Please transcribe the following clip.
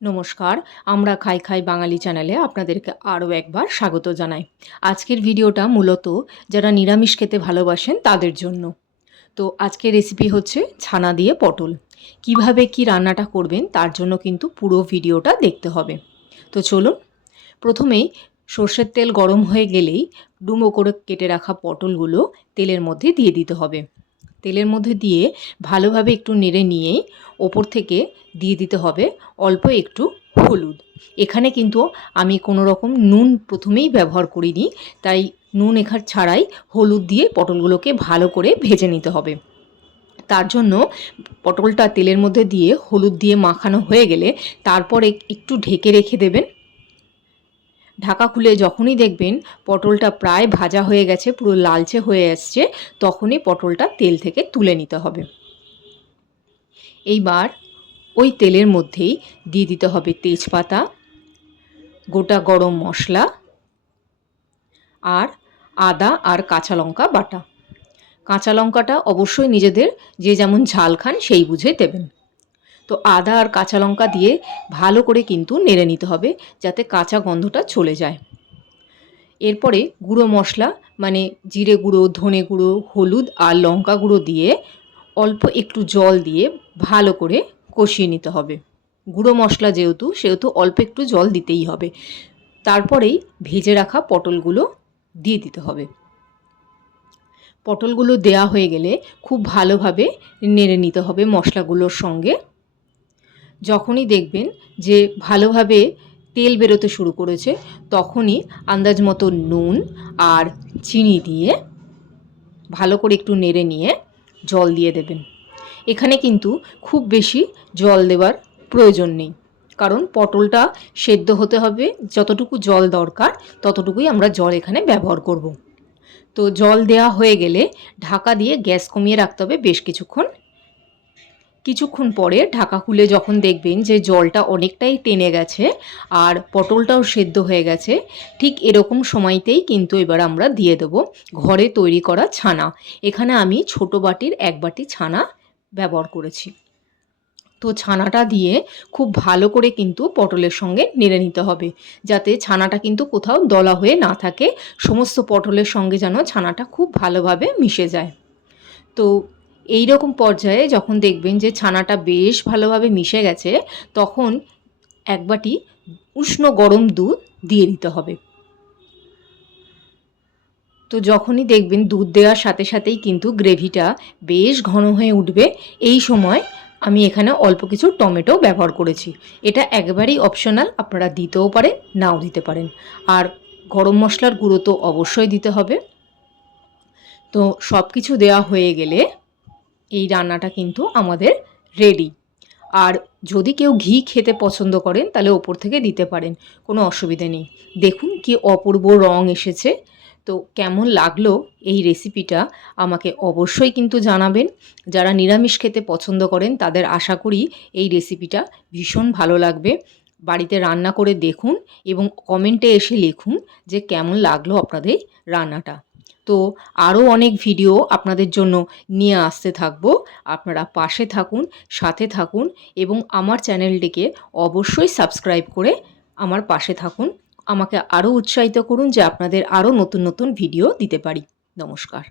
নমস্কার, আমরা খাই খাই বাঙালি চ্যানেলে আপনাদেরকে আরও একবার স্বাগত জানাই। আজকের ভিডিওটা মূলত যারা নিরামিষ খেতে ভালোবাসেন তাদের জন্য। তো আজকের রেসিপি হচ্ছে ছানা দিয়ে পটল। কিভাবে কি রান্নাটা করবেন তার জন্য কিন্তু পুরো ভিডিওটা দেখতে হবে। তো চলুন, প্রথমেই সর্ষের তেল গরম হয়ে গেলেই ডুমো করে কেটে রাখা পটলগুলো তেলের মধ্যে দিয়ে দিতে হবে। তেলের মধ্যে দিয়ে ভালোভাবে একটু নেড়ে নিয়েই ওপর থেকে দিয়ে দিতে হবে অল্প একটু হলুদ। এখানে কিন্তু আমি কোনো রকম নুন প্রথমেই ব্যবহার করিনি, তাই নুন এখানে ছাড়াই হলুদ দিয়ে পটলগুলোকে ভালো করে ভেজে নিতে হবে। তার জন্য পটলটা তেলের মধ্যে দিয়ে হলুদ দিয়ে মাখানো হয়ে গেলে তারপরে একটু ঢেকে রেখে দেবেন। ঢাকা খুলে যখনই দেখবেন পটলটা প্রায় ভাজা হয়ে গেছে, পুরো লালচে হয়ে আসছে, তখনই পটলটা তেল থেকে তুলে নিতে হবে। এইবার ওই তেলের মধ্যেই দিয়ে দিতে হবে তেজপাতা, গোটা গরম মশলা আর আদা আর কাঁচা লঙ্কা বাটা। কাঁচা লঙ্কাটা অবশ্যই নিজেদের যে যেমন ঝাল খান সেই বুঝে দেবেন। তো আদা আর কাঁচা লঙ্কা দিয়ে ভালো করে কিন্তু নেড়ে নিতে হবে যাতে কাঁচা গন্ধটা চলে যায়। এরপরে গুঁড়ো মশলা মানে জিরে গুঁড়ো, ধনে গুঁড়ো, হলুদ আর লঙ্কা গুঁড়ো দিয়ে অল্প একটু জল দিয়ে ভালো করে কষিয়ে নিতে হবে। গুঁড়ো মশলা সেহেতু অল্প একটু জল দিতেই হবে। তারপরেই ভেজে রাখা পটলগুলো দিয়ে দিতে হবে। পটলগুলো দেয়া হয়ে গেলে খুব ভালোভাবে নেড়ে নিতে হবে মশলাগুলোর সঙ্গে। যখনই দেখবেন যে ভালোভাবে তেল বেরোতে শুরু করেছে তখনই আন্দাজ মতো নুন আর চিনি দিয়ে ভালো করে একটু নেড়ে নিয়ে জল দিয়ে দেবেন। এখানে কিন্তু খুব বেশি জল দেওয়ার প্রয়োজন নেই, কারণ পটলটা সেদ্ধ হতে হবে, যতটুকু জল দরকার ততটুকুই আমরা জল এখানে ব্যবহার করব। তো জল দেওয়া হয়ে গেলে ঢাকা দিয়ে গ্যাস কমিয়ে রাখতে হবে বেশ কিছুক্ষণ পরে ঢাকা খুলে যখন দেখবেন যে জলটা অনেকটাই টেনে গেছে আর পটলটাও সেদ্ধ হয়ে গেছে, ঠিক এরকম সময়তেই কিন্তু এবার আমরা দিয়ে দেব ঘরে তৈরি করা ছানা। এখানে আমি ছোট বাটির 1 বাটি ছানা ব্যবহার করেছি। তো ছানাটা দিয়ে খুব ভালো করে কিন্তু পটলের সঙ্গে নেড়ে নিতে হবে, যাতে ছানাটা কিন্তু কোথাও দলা হয়ে না থাকে, সমস্ত পটলের সঙ্গে যেন ছানাটা খুব ভালোভাবে মিশে যায়। তো এই রকম পর্যায়ে যখন দেখবেন যে ছানাটা বেশ ভালোভাবে মিশে গেছে, তখন 1 বাটি উষ্ণ গরম দুধ দিয়ে দিতে হবে। তো যখনই দেখবেন দুধ দেওয়ার সাথে সাথেই কিন্তু গ্রেভিটা বেশ ঘন হয়ে উঠবে, এই সময় আমি এখানে অল্প কিছু টমেটো ব্যবহার করেছি। এটা একেবারেই অপশনাল, আপনারা দিতেও পারেন নাও দিতে পারেন। আর গরম মশলার গুঁড়ো তো অবশ্যই দিতে হবে। তো সব কিছু দেওয়া হয়ে গেলে এই রান্নাটা কিন্তু আমাদের রেডি। আর যদি কেউ ঘি খেতে পছন্দ করেন তাহলে ওপর থেকে দিতে পারেন, কোনো অসুবিধে নেই। দেখুন কি অপূর্ব রং এসেছে। তো কেমন লাগলো এই রেসিপিটা আমাকে অবশ্যই কিন্তু জানাবেন। যারা নিরামিষ খেতে পছন্দ করেন তাদের আশা করি এই রেসিপিটা ভীষণ ভালো লাগবে। বাড়িতে রান্না করে দেখুন এবং কমেন্টে এসে লিখুন যে কেমন লাগলো আপনাদের রান্নাটা। তো আরও অনেক ভিডিও আপনাদের জন্য নিয়ে আসতে থাকবো। আপনারা পাশে থাকুন, সাথে থাকুন এবং আমার চ্যানেলটিকে অবশ্যই সাবস্ক্রাইব করে আমার পাশে থাকুন। আমাকে আরও উৎসাহিত করুন যে আপনাদের আরও নতুন নতুন ভিডিও দিতে পারি। নমস্কার।